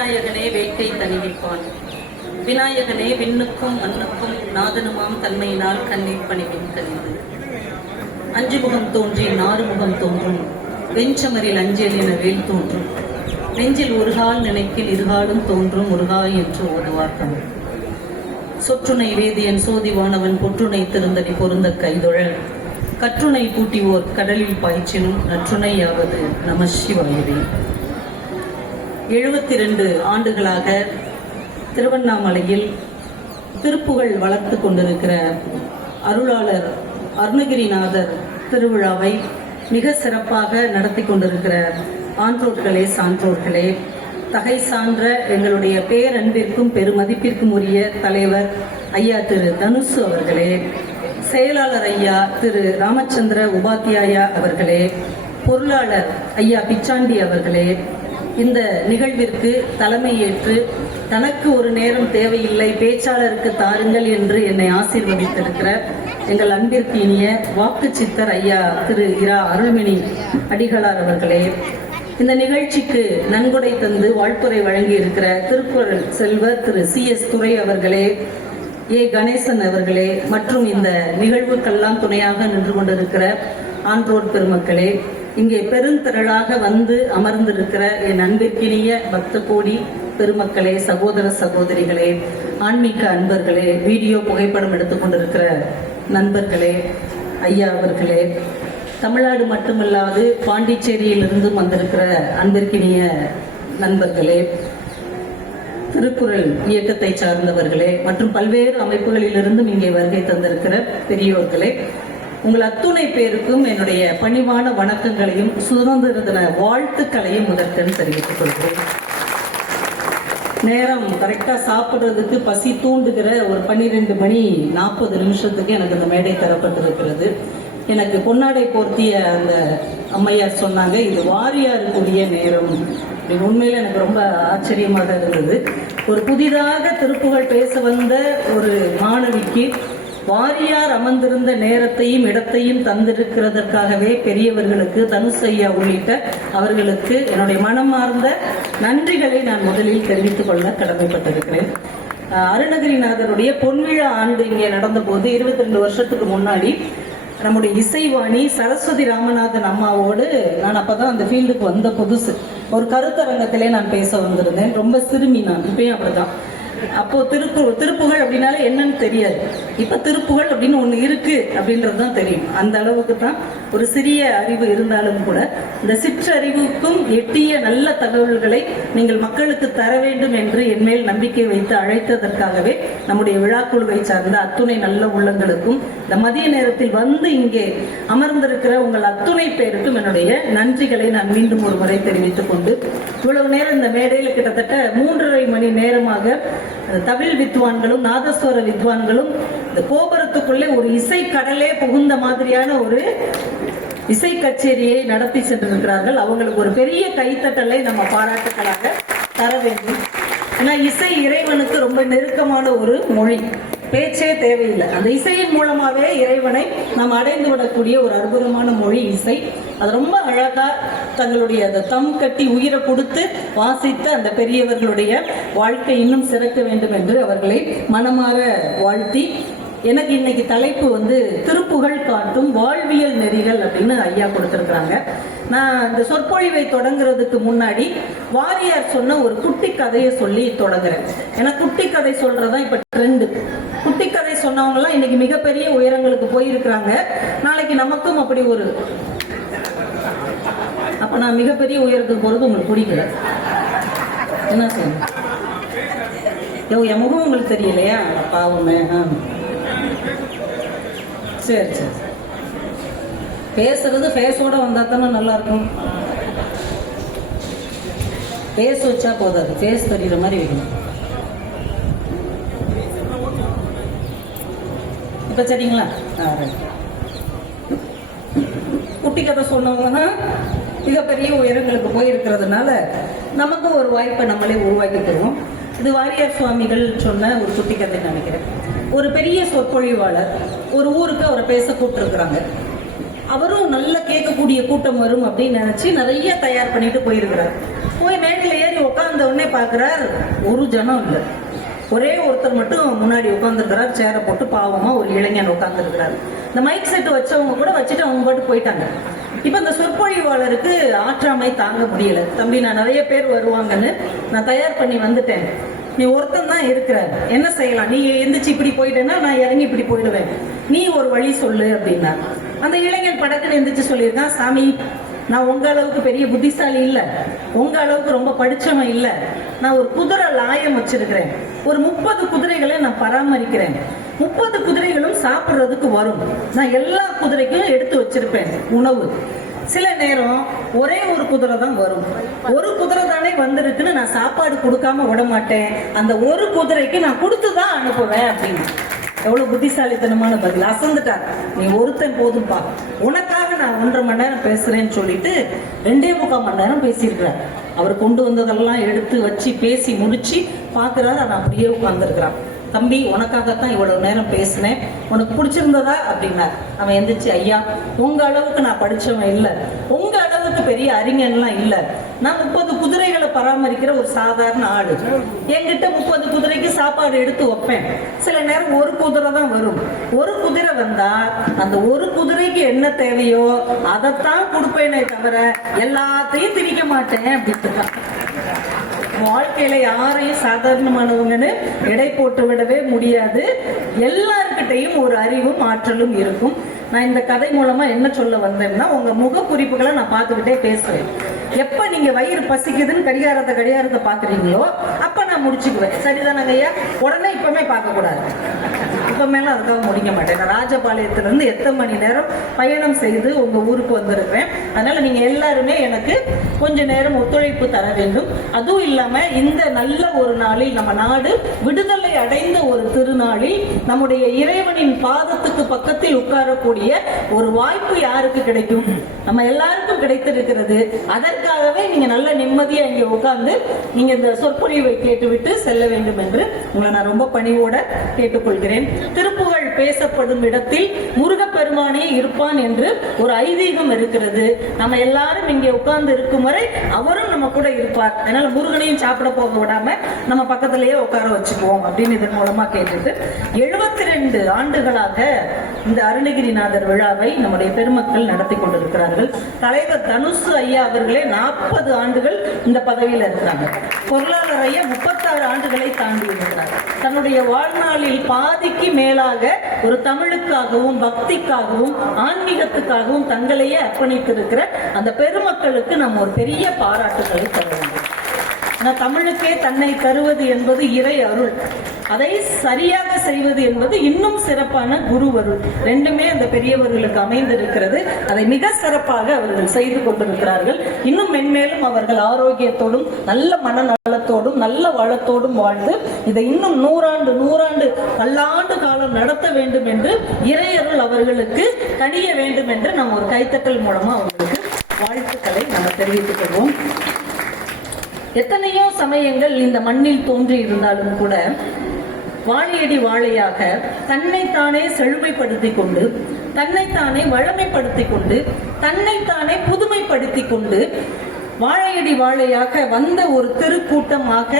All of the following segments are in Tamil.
விநாயகனே வேட்கை தணிவிப்பான். விநாயகனே விண்ணுக்கும் மண்ணுக்கும் நாதனுமாம் தன்மையினால் கண்ணீர் பணிவின் கனிவு. அஞ்சு முகம் தோன்றி நாறு முகம் தோன்றும், வெஞ்சமரில் அஞ்சல் என வேல் தோன்றும், நெஞ்சில் ஒருகால் நினைக்கில் இருகாலும் தோன்றும் முருகாய் என்று ஓதுவார் தமிழ். சொற்றுணை வேதியன் சோதிவானவன் பொற்றுணை திருந்தடி பொருந்த கைதொழ, கற்றுணை பூட்டிவோர் கடலில் பாய்ச்சினும் நற்றுணையாவது நம சிவாயவே. 72 ஆண்டுகளாக திருவண்ணாமலையில் திருப்புகழ் வளர்த்து கொண்டிருக்கிற அருளாளர் அருணகிரிநாதர் திருவிழாவை மிக சிறப்பாக நடத்தி கொண்டிருக்கிற ஆன்றோர்களே சான்றோர்களே, தகை சான்ற எங்களுடைய பேரன்பிற்கும் பெருமதிப்பிற்கும் உரிய தலைவர் ஐயா திரு தனுசு அவர்களே, செயலாளர் ஐயா திரு ராமச்சந்திர உபாத்தியாயா அவர்களே, பொருளாளர் ஐயா பிச்சாண்டி அவர்களே, இந்த நிகழ்விற்கு தலைமையேற்று தனக்கு ஒரு நேரம் தேவையில்லை பேச்சாளருக்கு தாருங்கள் என்று என்னை ஆசீர்வதித்திருக்கிற எங்கள் அன்பிற்கு இனிய வாக்கு சித்தர் ஐயா திரு இரா அருள்மணி அடிகளார் அவர்களே, இந்த நிகழ்ச்சிக்கு நன்கொடை தந்து வாழ்த்துறை வழங்கி இருக்கிற திருக்குறள் செல்வர் திரு CS துரை அவர்களே, ஏ கணேசன் அவர்களே, மற்றும் இந்த நிகழ்வுக்கெல்லாம் துணையாக நின்று கொண்டிருக்கிற ஆன்றோர் பெருமக்களே, இங்கே பெருந்திரளாக வந்து அமர்ந்திருக்கிற என் அன்பிற்கினிய பக்த கோடி பெருமக்களே, சகோதர சகோதரிகளே, ஆன்மீக அன்பர்களே, வீடியோ புகைப்படம் எடுத்துக்கொண்டிருக்கிற நண்பர்களே, ஐயா அவர்களே, தமிழ்நாடு மட்டுமல்லாது பாண்டிச்சேரியிலிருந்து வந்திருக்கிற அன்பிற்கினிய நண்பர்களே, திருக்குறள் இயக்கத்தை சார்ந்தவர்களே மற்றும் பல்வேறு அமைப்புகளிலிருந்தும் இங்கே வருகை தந்திருக்கிற பெரியோர்களே, உங்கள் அத்துணை பேருக்கும் என்னுடைய பணிவான வணக்கங்களையும் சுதந்திர தின வாழ்த்துக்களையும் முதற்கண் தெரிவித்துக் கொள்கிறேன். நேரம் கரெக்டா சாப்பிட்றதுக்கு பசி தூண்டுகிற ஒரு 12:40 எனக்கு இந்த மேடை தரப்பட்டிருக்கிறது. எனக்கு பொன்னாடை போர்த்திய அந்த அம்மையார் சொன்னாங்க, இது வாரியாருக்குரிய நேரம். உண்மையில எனக்கு ரொம்ப ஆச்சரியமாக இருந்தது. ஒரு புதிதாக திருப்புகழ் பேச வந்த ஒரு மாணவிக்கு வாரியார் அமர்ந்திருந்த நேரத்தையும் இடத்தையும் தந்திருக்கிறதற்காகவே பெரியவர்களுக்கு தனுசு ஐயா உள்ளிட்ட அவர்களுக்கு என்னுடைய மனமார்ந்த நன்றிகளை நான் முதலில் தெரிவித்துக் கொள்ள கடமைப்பட்டிருக்கிறேன். அருணகிரிநாதருடைய பொன்விழா ஆண்டு இங்கே நடந்த போது 22 வருஷத்துக்கு முன்னாடி நம்முடைய இசைவாணி சரஸ்வதி ராமநாதன் அம்மாவோடு நான் அப்பதான் அந்த ஃபீல்டுக்கு வந்த புதுசு ஒரு கருத்தரங்கத்திலே நான் பேச வந்திருந்தேன். ரொம்ப சிறுமி நான், இப்பயும் அப்படிதான். அப்போ திருப்புகழ் அப்படின்னாலே என்னன்னு தெரியாது. இப்ப திருப்புகழ் அப்படின்னு ஒண்ணு இருக்கு அப்படின்றதுதான் தெரியும். அந்த அளவுக்கு தான் ஒரு சிறிய அறிவு இருந்தாலும் கூட இந்த சிற்றறிவுக்கும் எட்டிய நல்ல தகவல்களை நீங்கள் மக்களுக்கு தர வேண்டும் என்று என்மேல் நம்பிக்கை வைத்து அழைத்ததற்காகவே நம்முடைய விழாக்குழுவை சார்ந்த அத்துணை நல்ல உள்ளங்களுக்கும் இந்த மதிய நேரத்தில் வந்து இங்கே அமர்ந்திருக்கிற உங்கள் அத்துணை பேருக்கும் என்னுடைய நன்றிகளை நான் மீண்டும் ஒரு முறை தெரிவித்துக் கொண்டு, இவ்வளவு நேரம் இந்த மேடையில் கிட்டத்தட்ட 3.5 மணி நேரமாக தமிழ் வித்வான்களும் நாதஸ்வர வித்வான்களும் இந்த கோபுரத்துக்குள்ளே ஒரு இசை கடலே புகுந்த மாதிரியான ஒரு இசை கச்சேரியை நடத்தி சென்றிருக்கிறார்கள். அவங்களுக்கு ஒரு பெரிய கைத்தட்டலை நம்ம பாராட்டுகளாக தர வேண்டும். ஏன்னா இசை இறைவனுக்கு ரொம்ப நெருக்கமான ஒரு மொழி, பேச்சே தேவையில்லை. அந்த இசையின் மூலமாவே இறைவனை நாம் அடைந்து விடக்கூடிய ஒரு அற்புதமான மொழி இசை. அது ரொம்ப அழகா தங்களுடைய அந்த தம் கட்டி உயிரை கொடுத்து வாசித்த அந்த பெரியவர்களுடைய வாழ்க்கை இன்னும் சிறக்க வேண்டும் என்று அவர்களை மனமாற வாழ்த்தி, எனக்கு இன்னைக்கு தலைப்பு திருப்புகழ் காட்டும் வாழ்வியல் நெறிகள் அப்படின்னு ஐயா கொடுத்திருக்கிறாங்க. நான் இந்த சொற்பொழிவை தொடங்குறதுக்கு முன்னாடி வாரியார் சொன்ன ஒரு குட்டி கதையை சொல்லி தொடங்குறேன். ஏன்னா குட்டி கதை சொல்றதா இப்ப ட்ரெண்டு. குட்டி கதை சொன்னவங்க எல்லாம் இன்னைக்கு மிகப்பெரிய உயரங்களுக்கு போயிருக்கிறாங்க. நாளைக்கு நமக்கும் அப்படி ஒரு அப்ப நான் மிகப்பெரிய உயரத்துக்கு போறது உங்களுக்கு பிடிக்கல, என்ன செய்யணும்? என் முகம் உங்களுக்கு தெரியலையா? பாவமே. சரி சரி, பேசுறது ஃபேஸோட வந்தா தானே நல்லா இருக்கும். ஃபேஸ் வச்சா போதாது, ஃபேஸ் தெரியுற மாதிரி வைக்கணும். இப்ப சரிங்களா? குட்டி கதை சொன்னவங்க தான் மிகப்பெரிய உயரங்களுக்கு போயிருக்கிறதுனால நமக்கு ஒரு வாய்ப்பை நம்மளே உருவாக்கிக்கிறோம். இது வாரியார் சுவாமிகள் சொன்ன ஒரு குட்டி கதை நினைக்கிறேன். ஒரு பெரிய சொற்பொழிவாளர் ஒரு ஊருக்கு அவரை பேச கூப்பிட்டுருக்குறாங்க. அவரும் நல்ல கேட்கக்கூடிய கூட்டம் வரும் அப்படின்னு நினைச்சு நிறைய தயார் பண்ணிட்டு போயிருக்கிறார். போய் மேடையில் ஏறி உட்கார்ந்த உடனே பாக்குறார், ஒரு ஜனம் இல்லை. ஒரே ஒருத்தர் மட்டும் முன்னாடி உட்கார்ந்துருக்கிறார், சேரை போட்டு. பாவமா ஒரு இளைஞன் உட்கார்ந்துருக்கிறார். இந்த மைக் செட் வச்சவங்க கூட வச்சுட்டு அவங்க பாட்டு போயிட்டாங்க. இப்ப இந்த சொற்பொழிவாளருக்கு ஆற்றாமை தாங்க முடியல. தம்பி, நான் நிறைய பேர் வருவாங்கன்னு நான் தயார் பண்ணி வந்துட்டேன், நீ ஒருத்தன் தான் இருக்கிற, என்ன செய்யலாம்? நீ எந்திரிச்சு இப்படி போயிட்டேன்னா நான் இறங்கி இப்படி போயிடுவேன், நீ ஒரு வழி சொல்லு அப்படின்னா. அந்த இளைஞன் படக்குன்னு எந்திரிச்சு சொல்லியிருக்கான், சாமி, நான் உங்க அளவுக்கு பெரிய புத்திசாலி இல்ல, உங்க அளவுக்கு ரொம்ப படிச்சவன் இல்ல, நான் ஒரு குதிரை லாயம் வச்சிருக்கிறேன், ஒரு 30 குதிரைகளை நான் பராமரிக்கிறேன், 30 குதிரைகளும் சாப்பிடுறதுக்கு வரும், நான் எல்லா குதிரைக்கும் எடுத்து வச்சிருப்பேன் உணவு. சில நேரம் ஒரே ஒரு குதிரை தான் வரும், ஒரு குதிரை தானே வந்திருக்குன்னு நான் சாப்பாடு கொடுக்காம விட மாட்டேன், அந்த ஒரு குதிரைக்கு நான் கொடுத்துதான் அனுப்புவேன் அப்படின்னு. எவ்வளவு புத்திசாலித்தனமான பதில். அசந்துட்டார். நீ ஒருத்தன் போதும்பா, உனக்காக நான் 1.5 மணி நேரம் பேசுறேன்னு சொல்லிட்டு 2.25 மணி நேரம் பேசியிருக்கிறார். அவர் கொண்டு வந்ததெல்லாம் எடுத்து வச்சு பேசி முடிச்சு பாக்குறாரு, அவன் அப்படியே உட்கார்ந்துருக்கிறான். தம்பி, உனக்காகத்தான் இவ்வளவு நேரம் பேசினேன், உனக்கு பிடிச்சிருந்ததா அப்படின்னார். அவன் எந்திரிச்சு, ஐயா, உங்க அளவுக்கு நான் படிச்சவன் இல்ல, உங்க அளவுக்கு பெரிய அறிஞன்லாம் இல்ல, நான் 30 குதிரைகளை பராமரிக்கிற ஒரு சாதாரண ஆளு, என்கிட்ட 30 குதிரைக்கு சாப்பாடு எடுத்து வைப்பேன், சில நேரம் ஒரு குதிரை தான் வரும், ஒரு குதிரை வந்தா அந்த ஒரு குதிரைக்கு என்ன தேவையோ அதைத்தான் கொடுப்பேனே தவிர எல்லாத்தையும் திணிக்க மாட்டேன் அப்படின்னு. வாழ்க்கையில யாரையும் சாதாரணமானவங்கன்னு எடை போட்டு விடவே முடியாது. எல்லார்கிட்டையும் ஒரு அறிவும் ஆற்றலும் இருக்கும். நான் இந்த கதை மூலமா என்ன சொல்ல வந்தேன்னா, உங்க முக குறிப்புகளை நான் பார்த்துக்கிட்டே பேசுவேன். எப்ப நீங்க வயிறு பசிக்குதுன்னு கடிகாரத்தை பாக்குறீங்களோ அப்ப நான் முடிச்சுக்குவேன். சரிதானங்க ஐயா? உடனே இப்பவுமே பார்க்க கூடாது. இப்ப மேல அதுக்காக முடிக்க மாட்டேன். நான் ராஜபாளையத்துல இருந்து எத்தனை மணி நேரம் பயணம் செய்து உங்க ஊருக்கு வந்திருக்கிறேன். அதனால நீங்க எல்லாருமே எனக்கு கொஞ்ச நேரம் ஒத்துழைப்பு தர வேண்டும். அதுவும் இல்லாம இந்த நல்ல ஒரு நாளில், நம்ம நாடு விடுதலை அடைந்த ஒரு திருநாளில், நம்முடைய இறைவனின் பாதத்துக்கு பக்கத்தில் உட்காரக்கூடிய ஒரு வாய்ப்பு யாருக்கு கிடைக்கும்? நம்ம எல்லாருக்கும் கிடைத்திருக்கிறது. அதற்காகவே நீங்க நல்ல நிம்மதியா இங்க உட்கார்ந்து நீங்க இந்த சொற்பொழிவை கேட்டுவிட்டு செல்ல வேண்டும் என்று உங்களை நான் ரொம்ப பணிவோட கேட்டுக்கொள்கிறேன். திருப்புகழ் பேசப்படும் இடத்தில் முருகப்பெருமானே இருப்பான் என்று ஒரு ஐதீகம் இருக்கிறது. நம்ம எல்லாரும் இங்கே உட்கார்ந்து இருக்கும் வரை அவரும் நம்ம கூட இருப்பார். அதனால முருகனையும் சாப்பிட போக விடாம நம்ம பக்கத்திலேயே உட்கார வச்சுக்குவோம் அப்படின்னு இதன் மூலமா கேட்டுட்டு, 72 ஆண்டுகளாக இந்த அருணகிரிநாதர் விழாவை நம்முடைய பெருமக்கள் நடத்தி கொண்டிருக்கிறார்கள். தலைவர் தனுசு ஐயா அவர்களே 40 ஆண்டுகள் இந்த பதவியில் இருக்கிறாங்க. பொருளாளர் ஐயா 36 ஆண்டுகளை தாண்டி இருக்கிறார். தன்னுடைய வாழ்நாளில் பாதிக்கு மேலாக ஒரு தமிழுக்காகவும் பக்திக்காகவும் ஆன்மீகத்துக்காகவும் தங்களையே அர்ப்பணித்திருக்கிற அந்த பெருமக்களுக்கு நம்ம ஒரு பெரிய பாராட்டுகளை தர வேண்டும். தமிழுக்கே தன்னை தருவது என்பது இறை அருள், அதை சரியாக செய்வது என்பது இன்னும் சிறப்பான குருவருள். ரெண்டுமே அந்த பெரியவர்களுக்கு அமைந்திருக்கிறது. அதை மிக சிறப்பாக அவர்கள் செய்து கொண்டிருக்கிறார்கள். இன்னும் மென்மேலும் அவர்கள் ஆரோக்கியத்தோடும் நல்ல மனநலத்தோடும் நல்ல வளத்தோடும் வாழ்ந்து இதை இன்னும் 100 பல்லாண்டு காலம் நடத்த வேண்டும் என்று இறையருள் அவர்களுக்கு கனிய வேண்டும் என்று நம்ம ஒரு கைத்தட்டல் மூலமா அவர்களுக்கு வாழ்த்துக்களை நம்ம தெரிவித்துக் கொள்வோம். எத்தனையோ சமயங்கள் இந்த மண்ணில் தோன்றி இருந்தாலும் கூட வாழையடி வாழையாக தன்னைத்தானே செழுமைப்படுத்திக் கொண்டு, தன்னைத்தானே வளமைப்படுத்திக் கொண்டு, தன்னைத்தானே புதுமைப்படுத்திக் கொண்டு வாழையடி வாழையாக வந்த ஒரு திருக்கூட்டமாக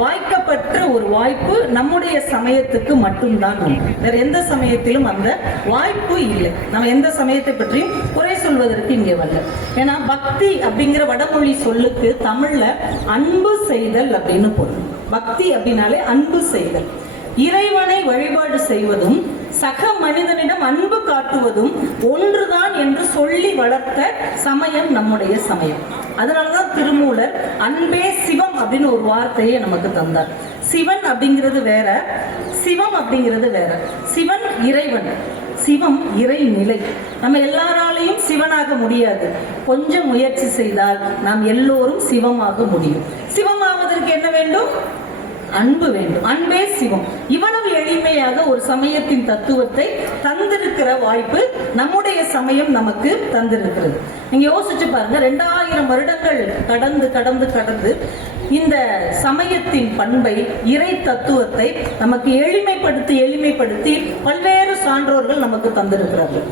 வாய்க்கப்பட்ட ஒரு வாய்ப்பு நம்முடைய சமயத்துக்கு மட்டும்தான். வேற எந்த சமயத்திலும் அந்த வாய்ப்பு இல்லை. நம்ம எந்த சமயத்தை பற்றியும் குறை சொல்வதற்கு இங்கே வரல. ஏன்னா பக்தி அப்படிங்கிற வடமொழி சொல்லுக்கு தமிழ்ல அன்பு செய்தல் அப்படின்னு பொருள். பக்தி அப்படின்னாலே அன்பு செய்தல், இறைவனை வழிபாடு செய்வதும் சக மனிதனிடம் அன்பு காட்டுவதும் ஒன்றுதான் என்று சொல்லி வளர்த்த சமயம் நம்முடைய சமயம். அதனாலதான் திருமூலர் அன்பே சிவம் அப்படின்னு ஒரு வார்த்தையை நமக்கு தந்தார். சிவன் அப்படிங்கிறது வேற, சிவம் அப்படிங்கிறது வேற. சிவன் இறைவன், சிவம் இறைநிலை. நம்ம எல்லாராலையும் சிவனாக முடியாது. கொஞ்சம் முயற்சி செய்தால் நாம் எல்லோரும் சிவமாக முடியும். சிவமாவதற்கு என்ன வேண்டும்? அன்பு வேண்டும். அன்பே சிவம். இவ்வளவு எளிமையாக ஒரு சமயத்தின் தத்துவத்தை தந்திருக்கிற வாய்ப்பு நம்முடைய சமயம் நமக்கு தந்திருக்கிறது. நீங்க யோசிச்சு பாருங்க, 2000 வருடங்கள் கடந்து இந்த சமயத்தின் பண்பை, இறை தத்துவத்தை நமக்கு எளிமைப்படுத்தி பல்வேறு சான்றோர்கள் நமக்கு தந்திருக்கிறார்கள்.